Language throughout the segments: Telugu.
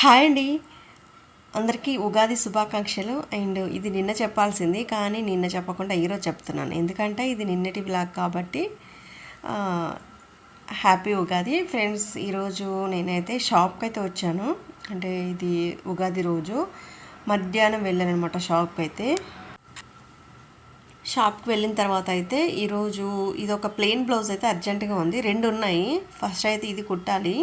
హాయ్ అండి. అందరికీ ఉగాది శుభాకాంక్షలు. అండ్ ఇది నిన్న చెప్పాల్సింది కానీ నిన్న చెప్పకుండా ఈరోజు చెప్తున్నాను. ఎందుకంటే ఇది నిన్నటి బ్లాగ్ కాబట్టి హ్యాపీ ఉగాది. ఫ్రెండ్స్ ఈరోజు నేనైతే షాప్కి అయితే వచ్చాను. అంటే ఇది ఉగాది రోజు. మధ్యాహ్నం వెళ్ళాను అనమాట షాప్కి అయితే. షాప్కి వెళ్ళిన తర్వాత అయితే ఈరోజు ఇది ఒక ప్లెయిన్ బ్లౌజ్ అయితే అర్జెంటుగా ఉంది. రెండు ఉన్నాయి. ఫస్ట్ అయితే ఇది కుట్టాలి.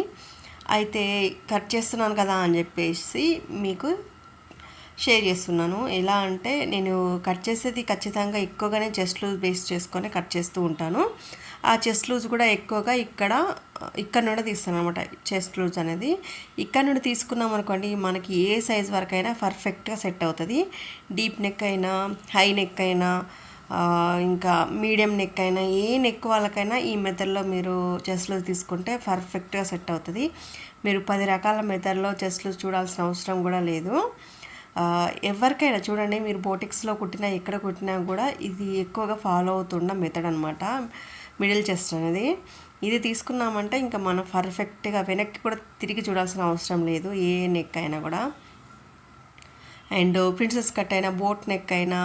అయితే కట్ చేస్తున్నాను కదా అని చెప్పేసి మీకు షేర్ చేస్తున్నాను. ఎలా అంటే నేను కట్ చేసేది ఖచ్చితంగా ఎక్కువగానే చెస్ట్ లూజ్ బేస్ చేసుకొని కట్ చేస్తూ ఉంటాను. ఆ చెస్ట్ లూజ్ కూడా ఎక్కువగా ఇక్కడ ఇక్కడ నుండి తీస్తాను అనమాట చెస్ట్ లూజ్ అనేది ఇక్కడ నుండి తీసుకున్నాం అనుకోండి మనకి ఏ సైజ్ వరకైనా పర్ఫెక్ట్గా సెట్ అవుతుంది. డీప్ నెక్ అయినా హై నెక్ అయినా ఇంకా మీడియం నెక్ అయినా ఏ నెక్ వాళ్ళకైనా ఈ మెథడ్లో మీరు చెస్ట్లు తీసుకుంటే పర్ఫెక్ట్గా సెట్ అవుతుంది. మీరు పది రకాల మెథడ్లో చెస్లు చూడాల్సిన అవసరం కూడా లేదు. ఎవరికైనా చూడండి మీరు బోటిక్స్లో కుట్టినా ఎక్కడ కుట్టినా కూడా ఇది ఎక్కువగా ఫాలో అవుతున్న మెథడ్ అనమాట మిడిల్ చెస్ట్ అనేది. ఇది తీసుకున్నామంటే ఇంకా మనం పర్ఫెక్ట్గా వెనక్కి కూడా తిరిగి చూడాల్సిన అవసరం లేదు ఏ నెక్ అయినా కూడా. అండ్ ప్రిన్సెస్ కట్ అయినా బోట్ నెక్ అయినా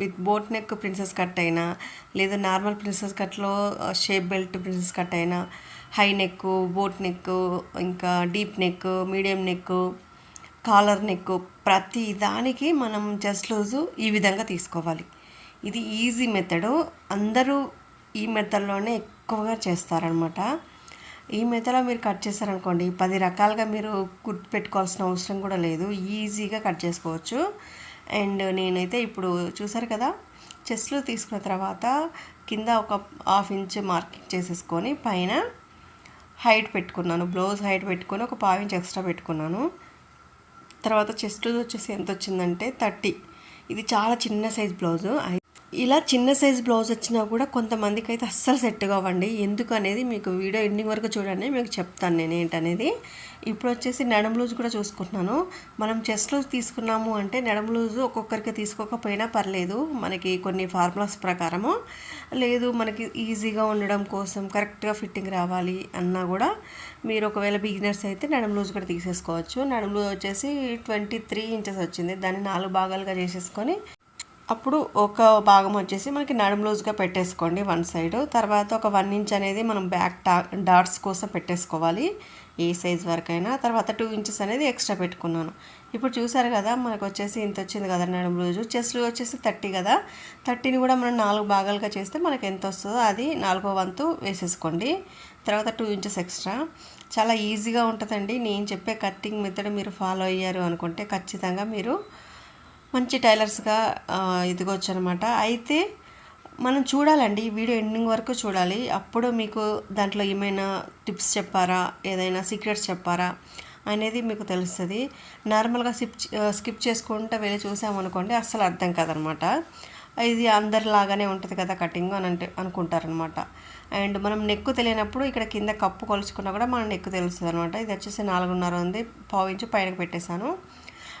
with boat neck princess cut అయినా లేదా నార్మల్ ప్రిన్సెస్ కట్లో షేప్ బెల్ట్ ప్రిన్సెస్ కట్ అయినా హై నెక్ బోట్ నెక్ ఇంకా deep neck medium neck collar neck ప్రతి దానికి మనం చెస్ట్ లూజు ఈ విధంగా తీసుకోవాలి. ఇది ఈజీ మెథడు అందరూ ఈ మెథడ్లోనే ఎక్కువగా చేస్తారనమాట ఈ మెథడ్లో మీరు కట్ చేశారనుకోండి పది రకాలుగా మీరు గుర్తు పెట్టుకోవాల్సిన అవసరం కూడా లేదు. ఈజీగా కట్ చేసుకోవచ్చు. అండ్ నేనైతే ఇప్పుడు చూసారు కదా చెస్లు తీసుకున్న తర్వాత కింద ఒక హాఫ్ ఇంచ్ మార్కింగ్ చేసేసుకొని పైన హైట్ పెట్టుకున్నాను బ్లౌజ్ హైట్ పెట్టుకొని ఒక పావించి ఎక్స్ట్రా పెట్టుకున్నాను. తర్వాత చెస్ట్ వచ్చేసి ఎంత వచ్చిందంటే థర్టీ. ఇది చాలా చిన్న సైజ్ బ్లౌజు ఇలా చిన్న సైజ్ బ్లౌజ్ వచ్చినా కూడా కొంతమందికి అయితే అస్సలు సెట్ కావండి. ఎందుకు అనేది మీకు వీడియో ఎండింగ్ వరకు చూడండి మీకు చెప్తాను నేను ఏంటనేది. ఇప్పుడు వచ్చేసి నడుము లూజ్ కూడా చూసుకుంటున్నాను. మనం చెస్ట్ లూజ్ తీసుకున్నాము అంటే నడుము లూజ్ ఒక్కొక్కరికి తీసుకోకపోయినా పర్లేదు మనకి కొన్ని ఫార్ములాస్ ప్రకారము. లేదు మనకి ఈజీగా ఉండడం కోసం కరెక్ట్గా ఫిట్టింగ్ రావాలి అన్నా కూడా మీరు ఒకవేళ బిగినర్స్ అయితే నడుము లూజ్ కూడా తీసేసుకోవచ్చు. నడుము లూజ్ వచ్చేసి ట్వంటీ త్రీ ఇంచెస్ వచ్చింది. దాన్ని నాలుగు భాగాలుగా చేసేసుకొని అప్పుడు ఒక భాగం వచ్చేసి మనకి నడుము లూజ్గా పెట్టేసుకోండి వన్ సైడ్. తర్వాత ఒక వన్ ఇంచ్ అనేది మనం బ్యాక్ టా డాట్స్ కోసం పెట్టేసుకోవాలి ఏ సైజ్ వరకైనా. తర్వాత టూ ఇంచెస్ అనేది ఎక్స్ట్రా పెట్టుకున్నాను. ఇప్పుడు చూసారు కదా మనకు వచ్చేసి ఇంత వచ్చింది కదా నడుము లూజు. చెస్ట్లు వచ్చేసి థర్టీ కదా. థర్టీని కూడా మనం నాలుగు భాగాలుగా చేస్తే మనకి ఎంత వస్తుందో అది నాలుగో వంతు వేసేసుకోండి. తర్వాత టూ ఇంచెస్ ఎక్స్ట్రా. చాలా ఈజీగా ఉంటుందండి. నేను చెప్పే కట్టింగ్ మెథడ్ మీరు ఫాలో అయ్యారు అనుకుంటే ఖచ్చితంగా మీరు మంచి టైలర్స్గా ఎదగవచ్చు అనమాట అయితే మనం చూడాలండి ఈ వీడియో ఎండింగ్ వరకు చూడాలి. అప్పుడు మీకు దాంట్లో ఏమైనా టిప్స్ చెప్పారా? ఏదైనా సీక్రెట్స్ చెప్పారా? అనేది మీకు తెలుస్తుంది. నార్మల్గా స్కిప్ స్కిప్ చేసుకుంటూ వెళ్ళి చూసామనుకోండి అస్సలు అర్థం కాదనమాట. ఇది అందరిలాగానే ఉంటుంది కదా కటింగ్ అని అంటే అనుకుంటారనమాట. అండ్ మనం నెక్కు తెలియనప్పుడు ఇక్కడ కింద కప్పు కొలుచుకున్నా కూడా మన నెక్కు తెలుస్తుంది అనమాట ఇది వచ్చేసి నాలుగున్నర ఉంది పావు ఇంచు పైనకి పెట్టేశాను.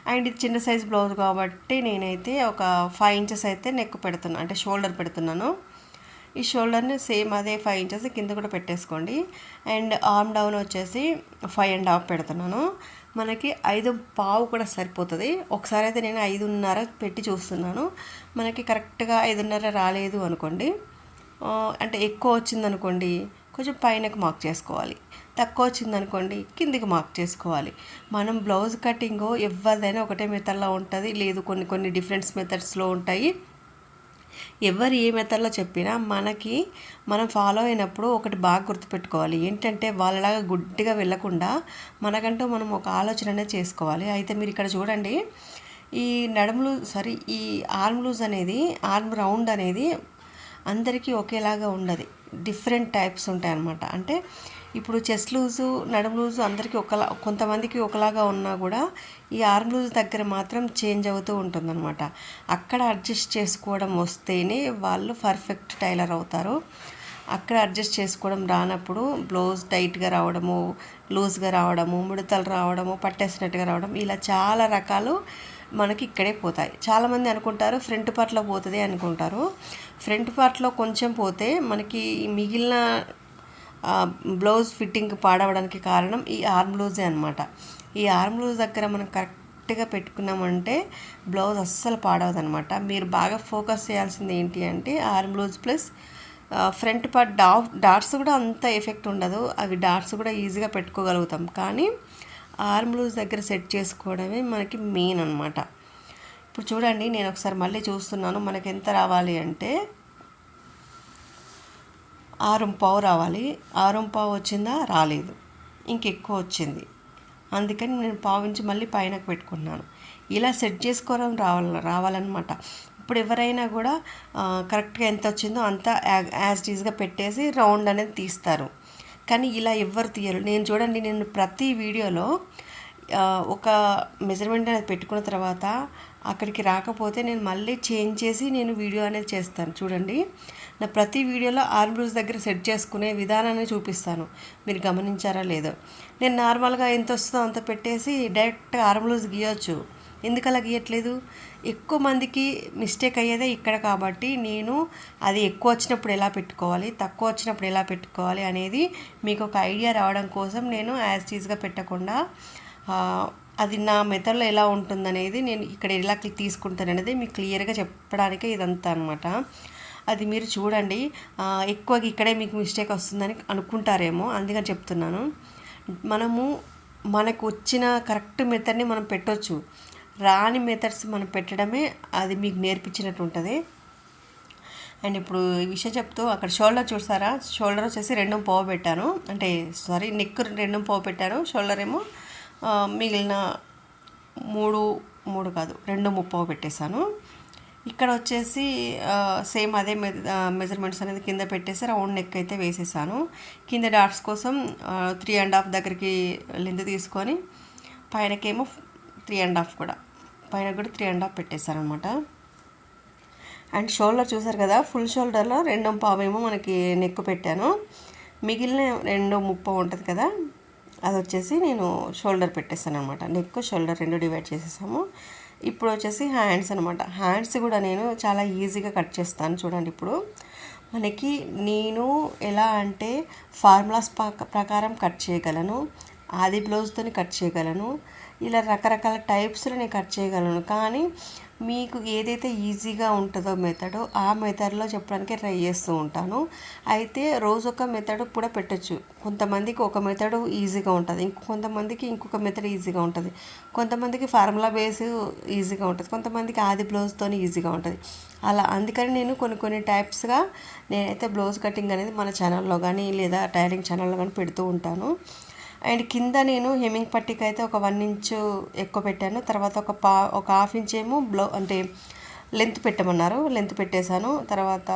అండ్ ఇది చిన్న సైజ్ బ్లౌజ్ కాబట్టి నేనైతే ఒక ఫైవ్ ఇంచెస్ అయితే నెక్ పెడుతున్నాను అంటే షోల్డర్ పెడుతున్నాను. ఈ షోల్డర్ని సేమ్ అదే ఫైవ్ ఇంచెస్ కింద కూడా పెట్టేసుకోండి. అండ్ ఆర్మ్ డౌన్ వచ్చేసి ఫైవ్ అండ్ హాఫ్ పెడుతున్నాను. మనకి ఐదు పావు కూడా సరిపోతుంది. ఒకసారి అయితే నేను ఐదున్నర పెట్టి చూస్తున్నాను. మనకి కరెక్ట్గా ఐదున్నర రాలేదు అనుకోండి. అంటే ఎక్కువ వచ్చిందనుకోండి కొంచెం పైనకు మార్క్ చేసుకోవాలి. తక్కువ వచ్చిందనుకోండి కిందికి మార్క్ చేసుకోవాలి. మనం బ్లౌజ్ కటింగ్ ఎవరిదైనా ఒకటే మెథడ్లో ఉంటుంది లేదు కొన్ని కొన్ని డిఫరెంట్స్ మెథడ్స్లో ఉంటాయి. ఎవరు ఏ మెథడ్లో చెప్పినా మనకి మనం ఫాలో అయినప్పుడు ఒకటి బాగా గుర్తుపెట్టుకోవాలి. ఏంటంటే వాళ్ళలాగా గుడ్డిగా వెళ్ళకుండా మనకంటూ మనం ఒక ఆలోచన చేసుకోవాలి. అయితే మీరు ఇక్కడ చూడండి ఈ నడుములు సారీ ఈ ఆర్మ్ లూజ్ అనేది ఆర్మ్ రౌండ్ అనేది అందరికీ ఒకేలాగా ఉండదు. డిఫరెంట్ టైప్స్ ఉంటాయి అన్నమాట అంటే ఇప్పుడు చెస్ట్ లూజు నడుము లూజు అందరికీ ఒకలా కొంతమందికి ఒకలాగా ఉన్నా కూడా ఈ ఆర్మ్ లూజ్ దగ్గర మాత్రం చేంజ్ అవుతూ ఉంటుందన్నమాట. అక్కడ అడ్జస్ట్ చేసుకోవడం వస్తేనే వాళ్ళు పర్ఫెక్ట్ టైలర్ అవుతారు. అక్కడ అడ్జస్ట్ చేసుకోవడం రానప్పుడు బ్లౌజ్ టైట్గా రావడము లూజ్గా రావడము ముడతలు రావడము పట్టేసినట్టుగా రావడం ఇలా చాలా రకాలు మనకి ఇక్కడే పోతాయి. చాలామంది అనుకుంటారు ఫ్రంట్ పార్ట్లో పోతుంది అనుకుంటారు. ఫ్రంట్ పార్ట్లో కొంచెం పోతే మనకి మిగిలిన బ్లౌజ్ ఫిట్టింగ్ పాడవడానికి కారణం ఈ ఆర్మ్ బ్లౌజే అనమాట ఈ ఆర్మ్ లూజ్ దగ్గర మనం కరెక్ట్గా పెట్టుకున్నామంటే బ్లౌజ్ అస్సలు పాడవదు అనమాట మీరు బాగా ఫోకస్ చేయాల్సింది ఏంటి అంటే arm loose plus front part డా డాట్స్ కూడా అంత ఎఫెక్ట్ ఉండదు. అవి డాట్స్ కూడా ఈజీగా పెట్టుకోగలుగుతాం. కానీ ఆర్మ్ లూజ్ దగ్గర సెట్ చేసుకోవడమే మనకి మెయిన్ అనమాట ఇప్పుడు చూడండి నేను ఒకసారి మళ్ళీ చూస్తున్నాను. మనకి ఎంత రావాలి అంటే ఆరు పావు రావాలి. ఆరు పావు వచ్చిందా? రాలేదు. ఇంకెక్కువ వచ్చింది. అందుకని నేను పావించి మళ్ళీ పైనకు పెట్టుకున్నాను. ఇలా సెట్ చేసుకోవడం రావాలి రావాలన్నమాట. ఇప్పుడు ఎవరైనా కూడా కరెక్ట్గా ఎంత వచ్చిందో అంత యాజ్ ఈజ్గా పెట్టేసి రౌండ్ అనేది తీస్తారు. కానీ ఇలా ఎవ్వరు తీయరు. నేను చూడండి నేను ప్రతి వీడియోలో ఒక మెజర్మెంట్ అనేది పెట్టుకున్న తర్వాత అక్కడికి రాకపోతే నేను మళ్ళీ చేంజ్ చేసి నేను వీడియో అనేది చేస్తాను. చూడండి. నా ప్రతి వీడియోలో ఆర్మ్ బ్లూస్ దగ్గర సెట్ చేసుకునే విధానాన్ని చూపిస్తాను. మీరు గమనించారా లేదో. నేను నార్మల్గా ఎంత వస్తుందో అంత పెట్టేసి డైరెక్ట్గా ఆర్మ్ బ్లూస్ గీయొచ్చు. ఎందుకు అలా గీయట్లేదు? ఎక్కువ మందికి మిస్టేక్ అయ్యేదే ఇక్కడ కాబట్టి నేను అది ఎక్కువ వచ్చినప్పుడు ఎలా పెట్టుకోవాలి తక్కువ వచ్చినప్పుడు ఎలా పెట్టుకోవాలి అనేది మీకు ఒక ఐడియా రావడం కోసం నేను యాజ్ టీజ్గా పెట్టకుండా అది నా మెథడ్లో ఎలా ఉంటుందనేది నేను ఇక్కడ ఎలా తీసుకుంటాను అనేది మీకు క్లియర్గా చెప్పడానికే ఇదంతా అనమాట అది మీరు చూడండి. ఎక్కువగా ఇక్కడే మీకు మిస్టేక్ వస్తుందని అనుకుంటారేమో అందుకని చెప్తున్నాను. మనము మనకు వచ్చిన కరెక్ట్ మెథడ్ని మనం పెట్టవచ్చు రాని మెథడ్స్ మనం పెట్టడమే అది మీకు నేర్పించినట్టు ఉంటుంది. అండ్ ఇప్పుడు ఈ విషయం చెప్తూ అక్కడ షోల్డర్ చూసారా? షోల్డర్ వచ్చేసి రెండు పోవ పెట్టాను. అంటే సారీ నెక్ రెండు పోవ పెట్టాను. షోల్డర్ ఏమో మిగిలిన మూడు మూడు కాదు రెండు ముప్పో పెట్టేశాను. ఇక్కడ వచ్చేసి సేమ్ అదే మెజర్మెంట్స్ అనేది కింద పెట్టేసి రౌండ్ నెక్ అయితే వేసేసాను. కింద డాట్స్ కోసం త్రీ అండ్ హాఫ్ దగ్గరికి లెంత్ తీసుకొని పైనకేమో త్రీ అండ్ హాఫ్ కూడా. పైన కూడా త్రీ అండ్ హాఫ్ పెట్టేశాను అనమాట అండ్ షోల్డర్ చూసారు కదా ఫుల్ షోల్డర్లో రెండో పావేమో మనకి నెక్ పెట్టాను. మిగిలిన రెండో ముప్ప ఉంటుంది కదా అది వచ్చేసి నేను షోల్డర్ పెట్టేస్తాను అనమాట నెక్ షోల్డర్ రెండు డివైడ్ చేసేసాము. ఇప్పుడు వచ్చేసి హ్యాండ్స్ అనమాట హ్యాండ్స్ కూడా నేను చాలా ఈజీగా కట్ చేస్తాను చూడండి ఇప్పుడు. మనకి నేను ఎలా అంటే ఫార్ములాస్ ప్రకారం కట్ చేయగలను. ఆది బ్లౌజ్తో కట్ చేయగలను. ఇలా రకరకాల టైప్స్లో నేను కట్ చేయగలను. కానీ మీకు ఏదైతే ఈజీగా ఉంటుందో మెథడో ఆ మెథడ్లో చెప్పడానికి ట్రై చేస్తూ ఉంటాను. అయితే రోజు ఒక మెథడ్ కూడా పెట్టచ్చు. కొంతమందికి ఒక మెథడ్ ఈజీగా ఉంటుంది. ఇంకొంతమందికి కొంతమందికి ఇంకొక మెథడ్ ఈజీగా ఉంటుంది. కొంతమందికి ఫార్ములా బేస్ ఈజీగా ఉంటుంది. కొంతమందికి ఆది బ్లౌజ్తో ఈజీగా ఉంటుంది. అలా అందుకని నేను కొన్ని కొన్ని టైప్స్గా నేనైతే బ్లౌజ్ కటింగ్ అనేది మన ఛానల్లో కానీ లేదా టైలింగ్ ఛానల్లో కానీ పెడుతూ ఉంటాను. అండ్ కింద నేను హెమ్మింగ్ పట్టిక అయితే ఒక వన్ ఇంచు ఎక్కువ పెట్టాను. తర్వాత ఒక పా ఒక హాఫ్ ఇంచ్ ఏమో బ్లౌ అంటే లెంత్ పెట్టమన్నారు. లెంత్ పెట్టేశాను. తర్వాత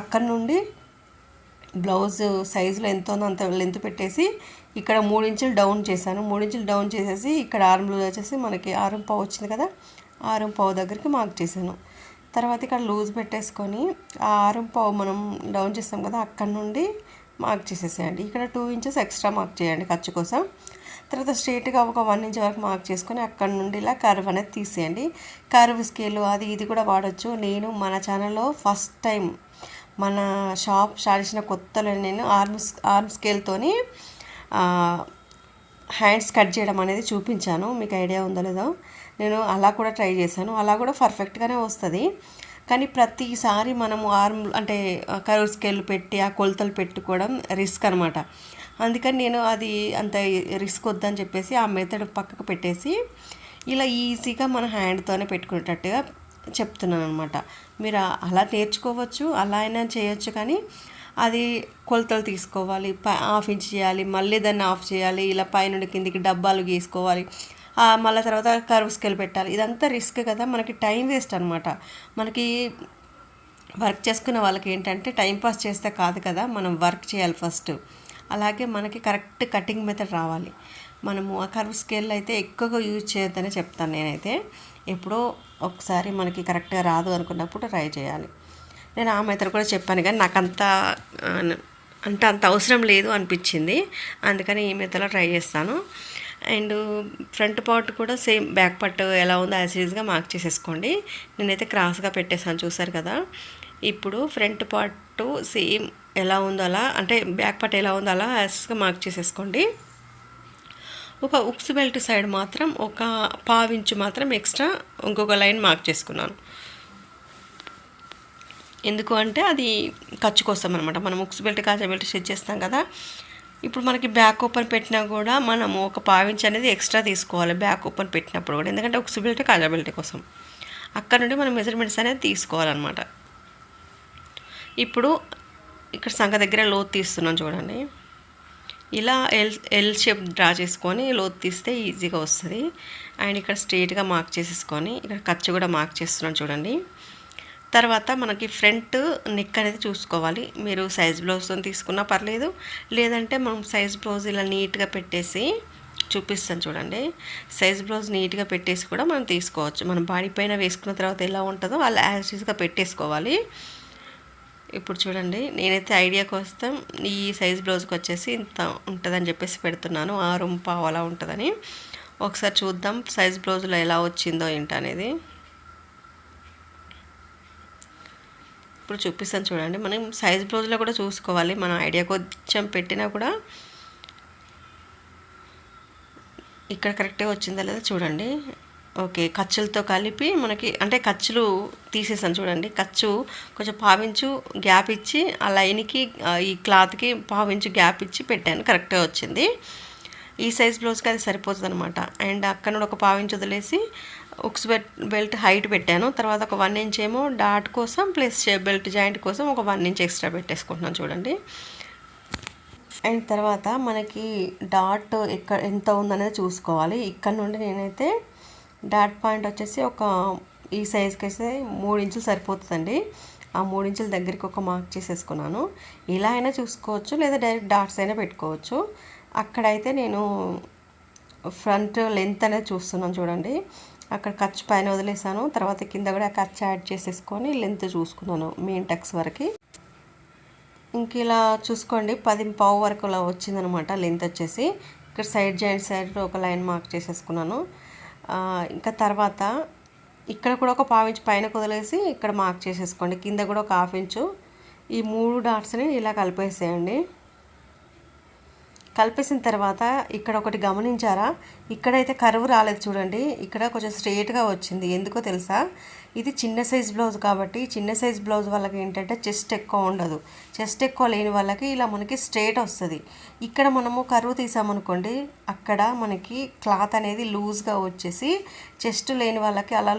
అక్కడి నుండి బ్లౌజ్ సైజులో ఎంత ఉందో అంత లెంత్ పెట్టేసి ఇక్కడ మూడు ఇంచులు డౌన్ చేశాను. మూడు ఇంచులు డౌన్ చేసేసి ఇక్కడ ఆరం లూజ్ వచ్చేసి మనకి ఆరం పావు వచ్చింది కదా ఆరం పావు దగ్గరికి మార్క్ చేశాను. తర్వాత ఇక్కడ లూజ్ పెట్టేసుకొని ఆ ఆరం పావు మనం డౌన్ చేస్తాం కదా అక్కడ నుండి మార్క్ చేసేసేయండి. ఇక్కడ టూ ఇంచెస్ ఎక్స్ట్రా మార్క్ చేయండి ఖర్చు కోసం. తర్వాత స్ట్రేట్గా ఒక వన్ ఇంచ్ వరకు మార్క్ చేసుకొని అక్కడ నుండి ఇలా కర్వ్ అనేది తీసేయండి. కర్వ్ స్కేల్ అది ఇది కూడా వాడచ్చు. నేను మన ఛానల్లో ఫస్ట్ టైం మన షాప్ స్టార్ట్ చేసిన కొత్తలో నేను ఆర్మ్ ఆర్మ్ స్కేల్తోని హ్యాండ్స్ కట్ చేయడం అనేది చూపించాను. మీకు ఐడియా ఉందో లేదో? నేను అలా కూడా ట్రై చేశాను. అలా కూడా పర్ఫెక్ట్గానే వస్తుంది. కానీ ప్రతిసారి మనము ఆర్మ్ అంటే కరువు స్కేల్ పెట్టి ఆ కొలతలు పెట్టుకోవడం రిస్క్ అనమాట అందుకని నేను అది అంత రిస్క్ వద్దని చెప్పేసి ఆ మెథడ్ పక్కకు పెట్టేసి ఇలా ఈజీగా మన హ్యాండ్తోనే పెట్టుకునేటట్టుగా చెప్తున్నాను అనమాట మీరు అలా నేర్చుకోవచ్చు అలా అయినా చేయొచ్చు కానీ అది కొలతలు తీసుకోవాలి ఆఫ్ ఇంచ్ చేయాలి మళ్ళీ దాన్ని ఆఫ్ చేయాలి ఇలా పైనుండి కిందికి డబ్బాలు గీసుకోవాలి మళ్ళీ తర్వాత కర్వ్ స్కేల్ పెట్టాలి. ఇదంతా రిస్క్ కదా మనకి టైం వేస్ట్ అనమాట మనకి వర్క్ చేసుకున్న వాళ్ళకి ఏంటంటే టైంపాస్ చేస్తే కాదు కదా మనం వర్క్ చేయాలి ఫస్ట్. అలాగే మనకి కరెక్ట్ కటింగ్ మెథడ్ రావాలి. మనము ఆ కర్వ్ స్కేల్ అయితే ఎక్కువగా యూజ్ చేయొద్దని చెప్తాను నేనైతే. ఎప్పుడో ఒకసారి మనకి కరెక్ట్గా రాదు అనుకున్నప్పుడు ట్రై చేయాలి. నేను ఆ మెథడ్ కూడా చెప్పాను కానీ నాకు అంత అంటే అంత అవసరం లేదు అనిపించింది. అందుకని ఈ మెథడ్లో ట్రై చేస్తాను. అండ్ ఫ్రంట్ పార్ట్ కూడా సేమ్ బ్యాక్ పార్ట్ ఎలా ఉందో యాసిడ్గా మార్క్ చేసేసుకోండి. నేనైతే క్రాస్గా పెట్టేసాను చూసారు కదా. ఇప్పుడు ఫ్రంట్ పార్ట్ సేమ్ ఎలా ఉందో అలా అంటే బ్యాక్ పార్ట్ ఎలా ఉందో అలా యాసిడ్గా మార్క్ చేసేసుకోండి. ఒక ఉక్స్ బెల్ట్ సైడ్ మాత్రం ఒక పావించు మాత్రం ఎక్స్ట్రా ఇంకొక లైన్ మార్క్ చేసుకున్నాను. ఎందుకు అంటే అది ఖర్చు కోసం అనమాట మనం ఉక్స్ బెల్ట్ కాజా బెల్ట్ స్టిచ్ చేస్తాం కదా. ఇప్పుడు మనకి బ్యాక్ ఓపెన్ పెట్టినా కూడా మనము ఒక పావించి అనేది ఎక్స్ట్రా తీసుకోవాలి బ్యాక్ ఓపెన్ పెట్టినప్పుడు కూడా. ఎందుకంటే ఒక బెల్ట్ కాజా బెల్ట్ కోసం. అక్కడ నుండి మనం మెజర్మెంట్స్ అనేది తీసుకోవాలన్నమాట. ఇప్పుడు ఇక్కడ సంఖ దగ్గర లోతు తీస్తున్నాం చూడండి. ఇలా ఎల్ ఎల్ షేప్ డ్రా చేసుకొని లోతు తీస్తే ఈజీగా వస్తుంది. అండ్ ఇక్కడ స్ట్రెయిట్గా మార్క్ చేసేసుకొని ఇక్కడ ఖర్చు కూడా మార్క్ చేస్తున్నాం చూడండి. తర్వాత మనకి ఫ్రంట్ నెక్ అనేది చూసుకోవాలి. మీరు సైజ్ బ్లౌజ్తో తీసుకున్నా పర్లేదు. లేదంటే మనం సైజ్ బ్లౌజ్ ఇలా నీట్గా పెట్టేసి చూపిస్తాను చూడండి. సైజ్ బ్లౌజ్ నీట్గా పెట్టేసి కూడా మనం తీసుకోవచ్చు. మనం బాడీ పైన వేసుకున్న తర్వాత ఎలా ఉంటుందో అలా యాజ్గా పెట్టేసుకోవాలి. ఇప్పుడు చూడండి. నేనైతే ఐడియా కోసం ఈ సైజ్ బ్లౌజ్కి వచ్చేసి ఇంత ఉంటుందని చెప్పేసి పెడుతున్నాను. ఆరు పావు అలా ఉంటుందని. ఒకసారి చూద్దాం సైజ్ బ్లౌజ్లో ఎలా వచ్చిందో ఏంటనేది. ఇప్పుడు చూపిస్తాను చూడండి. మనం సైజ్ బ్లౌజ్లో కూడా చూసుకోవాలి. మనం ఐడియా కొంచెం పెట్టినా కూడా ఇక్కడ కరెక్ట్గా వచ్చిందా లేదా చూడండి. ఓకే ఖర్చులతో కలిపి మనకి అంటే ఖర్చులు తీసేసాను చూడండి. ఖర్చు కొంచెం పావించు గ్యాప్ ఇచ్చి ఆ లైన్కి ఈ క్లాత్కి పావించు గ్యాప్ ఇచ్చి పెట్టాను. కరెక్ట్గా వచ్చింది. ఈ సైజ్ బ్లౌజ్కి అది సరిపోతుంది అనమాట అండ్ అక్కడ నుండి ఒక పావించి వదిలేసి ఉక్స్ బెల్ట్ బెల్ట్ హైట్ పెట్టాను. తర్వాత ఒక వన్ ఇంచ్ ఏమో డాట్ కోసం ప్లస్ బెల్ట్ జాయింట్ కోసం ఒక వన్ ఇంచ్ ఎక్స్ట్రా పెట్టేసుకుంటున్నాను చూడండి. అండ్ తర్వాత మనకి డాట్ ఎక్కడ ఎంత ఉందనేది చూసుకోవాలి. ఇక్కడ నుండి నేనైతే డాట్ పాయింట్ వచ్చేసి ఒక ఈ సైజ్కి అయితే మూడు ఇంచులు సరిపోతుందండి. ఆ మూడు ఇంచుల దగ్గరికి ఒక మార్క్ చేసేసుకున్నాను. ఇలా అయినా చూసుకోవచ్చు లేదా డైరెక్ట్ డాట్స్ అయినా పెట్టుకోవచ్చు. అక్కడైతే నేను ఫ్రంట్ లెంత్ అనేది చూస్తున్నాను చూడండి. అక్కడ ఖర్చు పైన వదిలేసాను. తర్వాత కింద కూడా ఖర్చు యాడ్ చేసేసుకొని లెంత్ చూసుకున్నాను మెయిన్ టక్స్ వరకు. ఇంక ఇలా చూసుకోండి పది పావు వరకు అలా వచ్చిందనమాట లెంత్ వచ్చేసి. ఇక్కడ సైడ్ జాయింట్ సైడ్ ఒక లైన్ మార్క్ చేసేసుకున్నాను. ఇంకా తర్వాత ఇక్కడ కూడా ఒక పావు ఇంచు పైన కుదిలేసి ఇక్కడ మార్క్ చేసేసుకోండి. కింద కూడా ఒక హాఫ్ ఇంచు. ఈ మూడు డాట్స్ని ఇలా కలిపేసేయండి. కలిపేసిన తర్వాత ఇక్కడ ఒకటి గమనించారా? ఇక్కడైతే కరువు రాలేదు చూడండి. ఇక్కడ కొంచెం స్ట్రేట్గా వచ్చింది. ఎందుకో తెలుసా? ఇది చిన్న సైజ్ బ్లౌజ్ కాబట్టి చిన్న సైజ్ బ్లౌజ్ వాళ్ళకి ఏంటంటే చెస్ట్ ఎక్కువ ఉండదు. చెస్ట్ ఎక్కువ లేని వాళ్ళకి ఇలా మనకి స్ట్రేట్ వస్తుంది. ఇక్కడ మనము కరువు తీసామనుకోండి అక్కడ మనకి క్లాత్ అనేది లూజ్గా వచ్చేసి చెస్ట్ లేని వాళ్ళకి అలా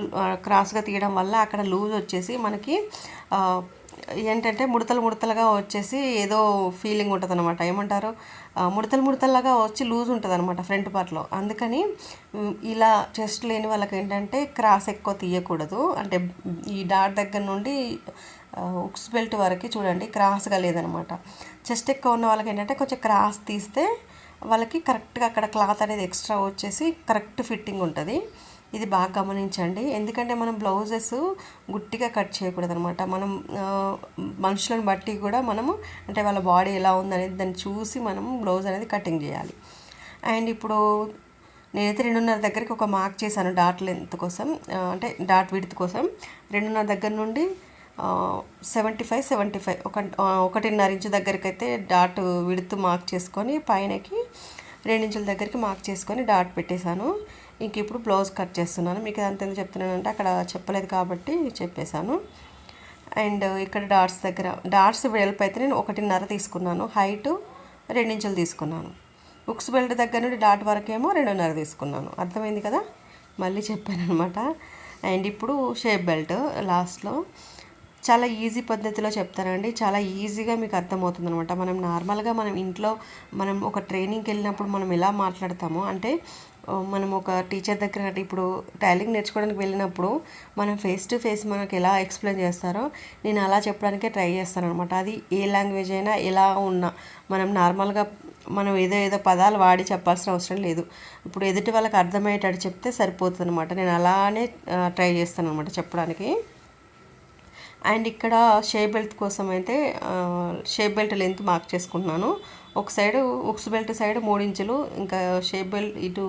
క్రాస్గా తీయడం వల్ల అక్కడ లూజ్ వచ్చేసి మనకి ఏంటంటే ముడతలు ముడతలుగా వచ్చేసి ఏదో ఫీలింగ్ ఉంటుంది అనమాట ఏమంటారు? ముడతలు ముడతలుగా వచ్చి లూజ్ ఉంటుంది అనమాట ఫ్రంట్ పార్ట్లో. అందుకని ఇలా చెస్ట్ లేని వాళ్ళకి ఏంటంటే క్రాస్ ఎక్కువ తీయకూడదు. అంటే ఈ డాట్ దగ్గర నుండి ఉక్స్ బెల్ట్ వరకు చూడండి క్రాస్గా లేదనమాట చెస్ట్ ఎక్కువ ఉన్న వాళ్ళకి ఏంటంటే కొంచెం క్రాస్ తీస్తే వాళ్ళకి కరెక్ట్గా అక్కడ క్లాత్ అనేది ఎక్స్ట్రా వచ్చేసి కరెక్ట్ ఫిట్టింగ్ ఉంటుంది. ఇది బాగా గమనించండి. ఎందుకంటే మనం బ్లౌజెస్ గుట్టిగా కట్ చేయకూడదు అనమాట మనం మనుషులను బట్టి కూడా మనము అంటే వాళ్ళ బాడీ ఎలా ఉందనేది దాన్ని చూసి మనం బ్లౌజ్ అనేది కటింగ్ చేయాలి. అండ్ ఇప్పుడు నేనైతే రెండున్నర దగ్గరికి ఒక మార్క్ చేశాను డాట్ లెంత్ కోసం అంటే డాట్ విడ్త్ కోసం. రెండున్నర దగ్గర నుండి సెవెంటీ ఫైవ్ సెవెంటీ ఫైవ్ ఒక ఒకటిన్నర ఇంచు దగ్గరికి అయితే డాట్ విడుతూ మార్క్ చేసుకొని పైనకి రెండించుల దగ్గరికి మార్క్ చేసుకొని డాట్ పెట్టేశాను. ఇంక ఇప్పుడు బ్లౌజ్ కట్ చేస్తున్నాను. మీకు అంత ఎందుకు చెప్తున్నానంటే అక్కడ చెప్పలేదు కాబట్టి చెప్పేశాను. అండ్ ఇక్కడ డాట్స్ దగ్గర డాట్స్ వెడల్పు అయితే నేను ఒకటిన్నర తీసుకున్నాను. హైట్ రెండించులు తీసుకున్నాను. బుక్స్ బెల్ట్ దగ్గర నుండి డాట్ వరకేమో రెండున్నర తీసుకున్నాను. అర్థమైంది కదా? మళ్ళీ చెప్పాను అనమాట అండ్ ఇప్పుడు షేప్ బెల్ట్ లాస్ట్లో. చాలా ఈజీ పద్ధతిలో చెప్తానండి చాలా ఈజీగా మీకు అర్థమవుతుంది అనమాట మనం నార్మల్గా మనం ఇంట్లో మనం ఒక ట్రైనింగ్కి వెళ్ళినప్పుడు మనం ఎలా మాట్లాడతామో అంటే మనం ఒక టీచర్ దగ్గర ఇప్పుడు టైలింగ్ నేర్చుకోవడానికి వెళ్ళినప్పుడు మనం ఫేస్ టు ఫేస్ మనకు ఎలా ఎక్స్ప్లెయిన్ చేస్తారో నేను అలా చెప్పడానికే ట్రై చేస్తాను అనమాట అది ఏ లాంగ్వేజ్ అయినా ఎలా ఉన్నా మనం నార్మల్గా మనం ఏదో ఏదో పదాలు వాడి చెప్పాల్సిన అవసరం లేదు. ఇప్పుడు ఎదుటి వాళ్ళకి అర్థమయ్యేటట్టు చెప్తే సరిపోతుంది అనమాట నేను అలానే ట్రై చేస్తాను అనమాట చెప్పడానికి. అండ్ ఇక్కడ షేప్ బెల్ట్ కోసం అయితే షేప్ బెల్ట్ లెంత్ మార్క్ చేసుకుంటున్నాను. ఒక సైడ్ ఉక్స్ బెల్ట్ సైడ్ మూడు ఇంచులు ఇంకా షేప్ బెల్ట్ ఇటు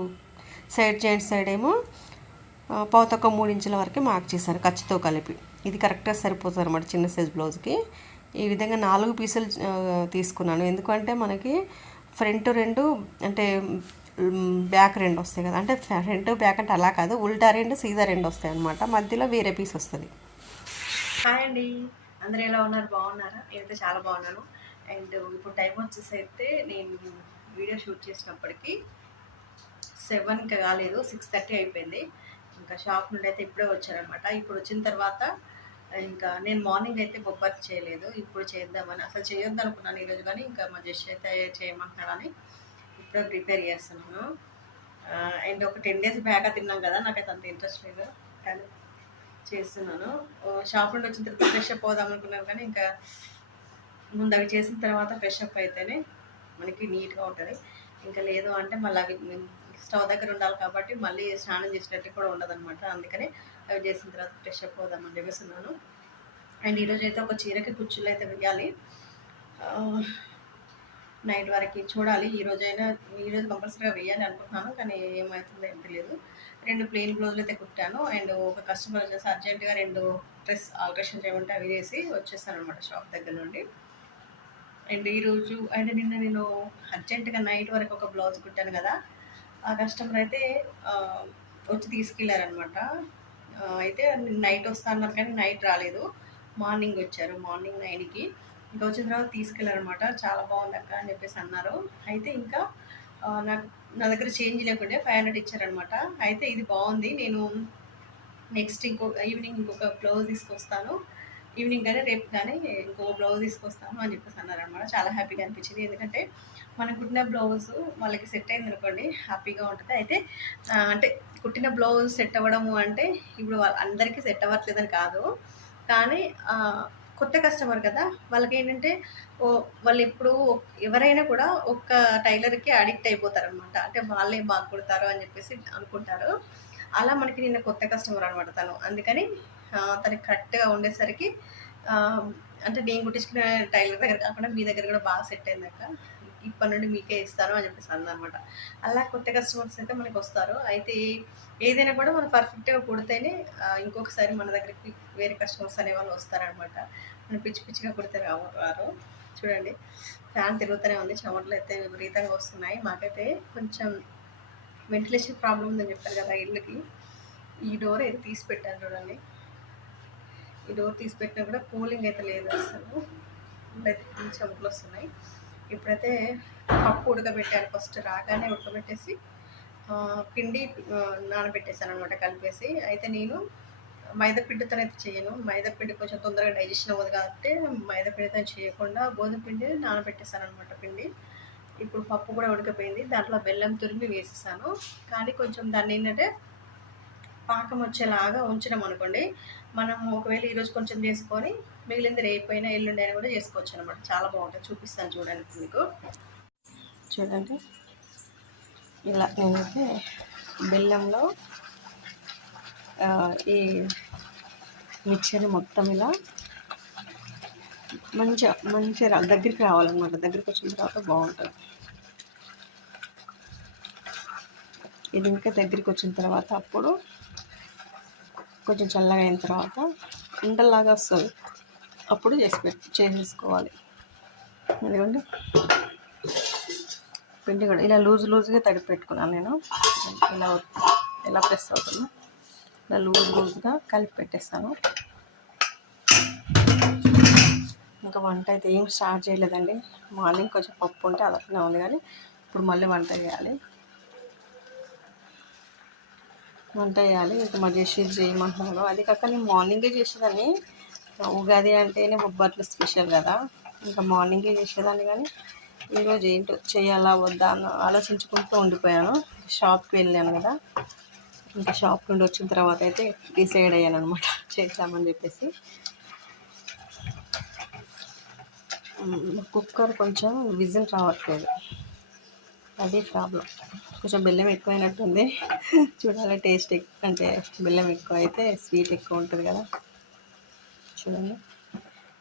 సైడ్ జాయింట్ సైడ్ ఏమో పావుతొక్క మూడు ఇంచుల వరకు మార్క్ చేశాను ఖర్చుతో కలిపి. ఇది కరెక్ట్గా సరిపోతుంది అనమాట చిన్న సైజ్ బ్లౌజ్కి. ఈ విధంగా నాలుగు పీసులు తీసుకున్నాను. ఎందుకంటే మనకి ఫ్రంట్ రెండు అంటే బ్యాక్ రెండు వస్తాయి కదా. అంటే ఫ్రంట్ బ్యాక్ అంటే అలా కాదు ఉల్టా రెండు సీదా రెండు వస్తాయి అనమాట మధ్యలో వేరే పీస్ వస్తుంది. హాయ్ అండి. అందరు ఎలా ఉన్నారు? బాగున్నారా? నేనైతే చాలా బాగున్నాను. అండ్ ఇప్పుడు టైం వచ్చేసి అయితే నేను వీడియో షూట్ చేసినప్పటికీ సెవెన్ ఇంకా కాలేదు సిక్స్ థర్టీ అయిపోయింది. ఇంకా షాప్ నుండి అయితే ఇప్పుడే వచ్చారనమాట ఇప్పుడు వచ్చిన తర్వాత ఇంకా నేను మార్నింగ్ అయితే బొబ్బర్తి చేయలేదు. ఇప్పుడు చేద్దామని అసలు చేయొద్దు అనుకున్నాను ఈరోజు కానీ ఇంకా మా జస్ట్ అయితే చేయమంటున్నాడని ఇప్పుడే ప్రిపేర్ చేస్తున్నాను. అండ్ ఒక టెన్ డేస్ బ్యాక్ తిన్నాం కదా నాకైతే అంత ఇంట్రెస్ట్ లేదు. కానీ చేస్తున్నాను. షాప్ నుండి వచ్చిన తర్వాత ఫ్రెష్ అప్ అవుదాం అనుకున్నాను కానీ ఇంకా ముందు అవి చేసిన తర్వాత ఫ్రెష్ అప్ అయితేనే మనకి నీట్గా ఉంటుంది. ఇంకా లేదు అంటే మళ్ళీ అవి స్టవ్ దగ్గర ఉండాలి కాబట్టి మళ్ళీ స్నానం చేసినట్టు కూడా ఉండదు అనమాట అందుకని అవి చేసిన తర్వాత ఫ్రెష్ అప్ అవుదామని చెప్పేస్తున్నాను. అండ్ ఈరోజు అయితే ఒక చీరకి కుచ్చులు అయితే వేయాలి నైట్ వరకు చూడాలి. ఈ రోజైనా ఈరోజు కంపల్సరీగా వేయాలి అనుకుంటున్నాను కానీ ఏమవుతుందో ఏం తెలియదు. రెండు ప్లెయిన్ బ్లౌజులు అయితే కుట్టాను. అండ్ ఒక కస్టమర్ వచ్చేసి అర్జెంటుగా రెండు డ్రెస్ ఆల్ట్రేషన్ చేయమంటే అవి చేసి వచ్చేస్తాను అనమాట షాప్ దగ్గర నుండి. అండ్ ఈరోజు అండ్ నిన్న నేను అర్జెంటుగా నైట్ వరకు ఒక బ్లౌజ్ కుట్టాను కదా. ఆ కస్టమర్ అయితే వచ్చి తీసుకెళ్ళారనమాట అయితే నైట్ వస్తా అన్నారు కానీ నైట్ రాలేదు. మార్నింగ్ వచ్చారు. మార్నింగ్ నైన్కి ఇంకా వచ్చిన తర్వాత తీసుకెళ్ళారనమాట చాలా బాగుంది అక్క అని చెప్పేసి అన్నారు. అయితే ఇంకా నాకు నా దగ్గర చేంజ్ లేకుండే ఫైవ్ హండ్రెడ్ ఇచ్చారనమాట. అయితే ఇది బాగుంది. నేను నెక్స్ట్ ఇంకొక ఈవినింగ్ ఇంకొక బ్లౌజ్ తీసుకొస్తాను. ఈవినింగ్ కానీ రేపు కానీ ఇంకో బ్లౌజ్ తీసుకొస్తాను అని చెప్పేసి అన్నారనమాట. చాలా హ్యాపీగా అనిపించింది. ఎందుకంటే మనం కుట్టిన బ్లౌజ్ వాళ్ళకి సెట్ అయింది అనుకోండి హ్యాపీగా ఉంటుంది. అయితే అంటే కుట్టిన బ్లౌజ్ సెట్ అవ్వడము అంటే ఇప్పుడు వాళ్ళ అందరికీ సెట్ అవ్వట్లేదని కాదు. కానీ కొత్త కస్టమర్ కదా వాళ్ళకి ఏంటంటే వాళ్ళు ఎప్పుడు ఎవరైనా కూడా ఒక్క టైలర్కి అడిక్ట్ అయిపోతారు అనమాట అంటే వాళ్ళే బాగా కుడతారు అని చెప్పేసి అనుకుంటారు. అలా మనకి నిన్న కొత్త కస్టమర్ అనమాట తను. అందుకని తనకి కరెక్ట్గా ఉండేసరికి అంటే నేను కుట్టించుకున్న టైలర్ దగ్గర కాకుండా మీ దగ్గర కూడా బాగా సెట్ అయిందాక ఇప్పటి నుండి మీకే ఇస్తాను అని చెప్పేసి అందనమాట అలా కొత్త కస్టమర్స్ అయితే మనకు వస్తారు. అయితే ఏదైనా కూడా మనం పర్ఫెక్ట్గా కుడితేనే ఇంకొకసారి మన దగ్గరికి వేరే కస్టమర్స్ అనే వాళ్ళు వస్తారనమాట మనం పిచ్చి పిచ్చిగా కుడితే రావు చూడండి. ఫ్యాన్ తిరుగుతూనే ఉంది. చెమటలు అయితే విపరీతంగా వస్తున్నాయి. మాకైతే కొంచెం వెంటిలేషన్ ప్రాబ్లం ఉందని చెప్పారు కదా ఇల్లుకి ఈ డోర్ అయితే తీసి పెట్టారు చూడండి. ఈ డోర్ తీసి పెట్టినా కూడా కూలింగ్ అయితే లేదు అసలు. అయితే చెమటలు వస్తున్నాయి. ఇప్పుడైతే పప్పు ఉడకబెట్టాను ఫస్ట్ రాగానే ఉడకబెట్టేసి పిండి నానబెట్టేసాను అనమాట కలిపేసి. అయితే నేను మైదాపిండితో అయితే చేయను. మైదా పిండి కొంచెం తొందరగా డైజెషన్ అవ్వదు కాబట్టి మైదా పిండితో చేయకుండా గోధుమ పిండి నానబెట్టేసాను అనమాట పిండి. ఇప్పుడు పప్పు కూడా ఉడకపోయింది. దాంట్లో బెల్లం తురిమి వేసేసాను. కానీ కొంచెం దాన్ని ఏంటంటే పాకం వచ్చేలాగా ఉంచడం అనుకోండి. మనం ఒకవేళ ఈరోజు కొంచెం చేసుకొని మిగిలింది రేపైనా ఎల్లుండి అయినా కూడా చేసుకోవచ్చు అనమాట చాలా బాగుంటుంది చూపిస్తాను చూడండి మీకు. చూడండి. ఇలా నేనైతే బెల్లంలో ఈ మిక్చర్ మొత్తం ఇలా మంచిగా మంచిగా దగ్గరికి రావాలన్నమాట. దగ్గరికి వచ్చిన తర్వాత బాగుంటుంది. ఇది ఇంకా దగ్గరికి వచ్చిన తర్వాత అప్పుడు కొంచెం చల్లగా అయిన తర్వాత ఉండలాగా వస్తుంది అప్పుడు చేసి పెట్టి చేసేసుకోవాలి. ఎందుకంటే పిండి కూడా ఇలా లూజ్ లూజ్గా తడిపి పెట్టుకున్నాను నేను. ఇలా ఎలా ప్రెస్ అవుతుందో ఇలా లూజ్ లూజ్గా కలిపి పెట్టేస్తాను. ఇంకా వంట అయితే ఏం స్టార్ట్ చేయలేదండి. మార్నింగ్ కొంచెం పప్పు ఉంటే అలానే ఉంది కానీ ఇప్పుడు మళ్ళీ వంట చేయాలి. వంట వేయాలి ఇంకా మా చేసి చేయమంటున్నాను అది కాక నేను మార్నింగే చేసేదాన్ని. ఉగాది అంటేనే బొబ్బట్లు స్పెషల్ కదా. ఇంకా మార్నింగే చేసేదాన్ని కానీ ఈరోజు ఏంటో చేయాలా వద్దా అని ఆలోచించుకుంటూ ఉండిపోయాను. షాప్కి వెళ్ళాను కదా. ఇంకా షాప్ నుండి వచ్చిన తర్వాత అయితే డిసైడ్ అయ్యాను అనమాట చేద్దామని చెప్పేసి. కుక్కర్ కొంచెం విజిల్ రావట్లేదు. అది ప్రాబ్లం. కొంచెం బెల్లం ఎక్కువైనట్టుంది. చూడాలి టేస్ట్ అంటే బెల్లం ఎక్కువ అయితే స్వీట్ ఎక్కువ ఉంటుంది కదా. చూడండి.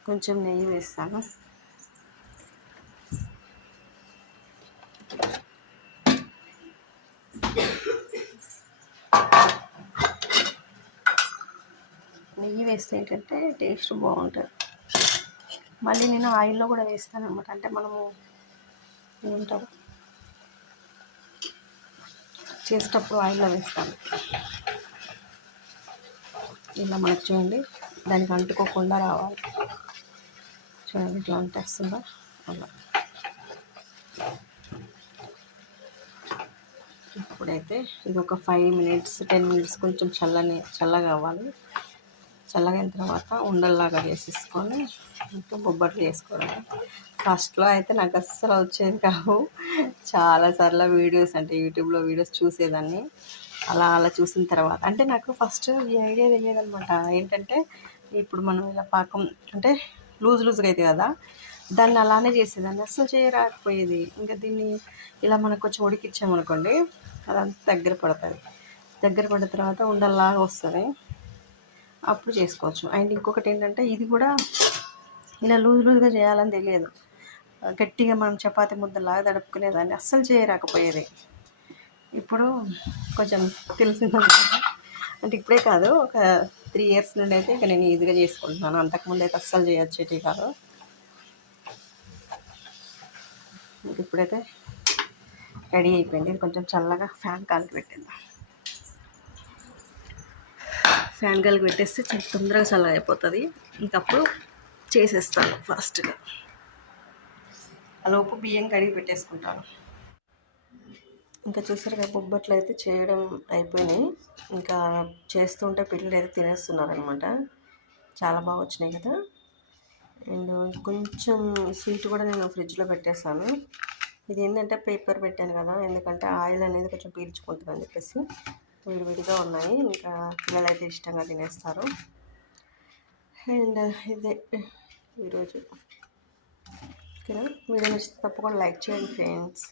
కొంచెం నెయ్యి వేస్తాను. నెయ్యి వేస్తే ఏంటంటే టేస్ట్ బాగుంటుంది. మళ్ళీ నేను ఆయిల్లో కూడా వేస్తాను అనమాట అంటే మనము ఏమంటారు? చేసేటప్పుడు ఆయిల్లో వేస్తాను. ఇలా మనకు చూడండి దానికి అంటుకోకుండా రావాలి. చూడండి ఇట్లా అంటేస్తుందా? అలా. ఇప్పుడైతే ఇది ఒక ఫైవ్ మినిట్స్ టెన్ మినిట్స్ కొంచెం చల్లని చల్లగా అవ్వాలి. చల్లగైన తర్వాత ఉండల్లాగా వేసేసుకొని ఇంకా బొబ్బట్లు వేసుకోవడం ఫస్ట్లో అయితే నాకు అస్సలు వచ్చేది కావు. చాలాసార్లు వీడియోస్ అంటే యూట్యూబ్లో వీడియోస్ చూసేదాన్ని. అలా అలా చూసిన తర్వాత అంటే నాకు ఫస్ట్ ఈ ఐడియా తెలియదనమాట. ఏంటంటే ఇప్పుడు మనం ఇలా పాకం అంటే లూజ్ లూజ్గా అయితే కదా దాన్ని అలానే చేసేదాన్ని. అస్సలు చేయరాకపోయేది. ఇంకా దీన్ని ఇలా మనకు కొంచెం ఉడికిచ్చామనుకోండి అదంతా దగ్గర పడుతుంది. దగ్గర పడిన తర్వాత ఉండల్లాగా వస్తుంది. అప్పుడు చేసుకోవచ్చు. అండ్ ఇంకొకటి ఏంటంటే ఇది కూడా ఇలా లూజ్ లూజ్గా చేయాలని తెలియదు. గట్టిగా మనం చపాతి ముద్దలాగా తడుపుకునేదాన్ని. అస్సలు చేయరాకపోయేది. ఇప్పుడు కొంచెం తెలిసిందనమాట అంటే ఇప్పుడే కాదు ఒక త్రీ ఇయర్స్ నుండి అయితే ఇక నేను ఈజీగా చేసుకుంటున్నాను. అంతకుముందు అయితే అస్సలు చేయొచ్చేటి కాదు. ఇప్పుడైతే రెడీ అయిపోయింది. కొంచెం చల్లగా ఫ్యాన్ కాలికి పెట్టింది ఫ్యాన్ గాలికి పెట్టేస్తే చాలా తొందరగా చల్లగా అయిపోతుంది. ఇంకప్పుడు చేసేస్తాను ఫాస్ట్గా. లోపు బియ్యం కడిగి పెట్టేసుకుంటాను. ఇంకా చూసారు కదా బొబ్బట్లు అయితే చేయడం అయిపోయినాయి. ఇంకా చేస్తుంటే పిల్లలు అయితే తినేస్తున్నారనమాట. చాలా బాగా వచ్చినాయి కదా. అండ్ కొంచెం స్వీట్ కూడా నేను ఫ్రిడ్జ్లో పెట్టేశాను. ఇది ఏంటంటే పేపర్ పెట్టాను కదా ఎందుకంటే ఆయిల్ అనేది కొంచెం పీల్చుకుంటుంది అని చెప్పేసి. విడివిడిగా ఉన్నాయి. ఇంకా పిల్లలు అయితే ఇష్టంగా తినేస్తారు. అండ్ ఇదే ఈరోజు. ఓకేనా? వీడియో నచ్చితే తప్పకుండా లైక్ చేయండి ఫ్రెండ్స్.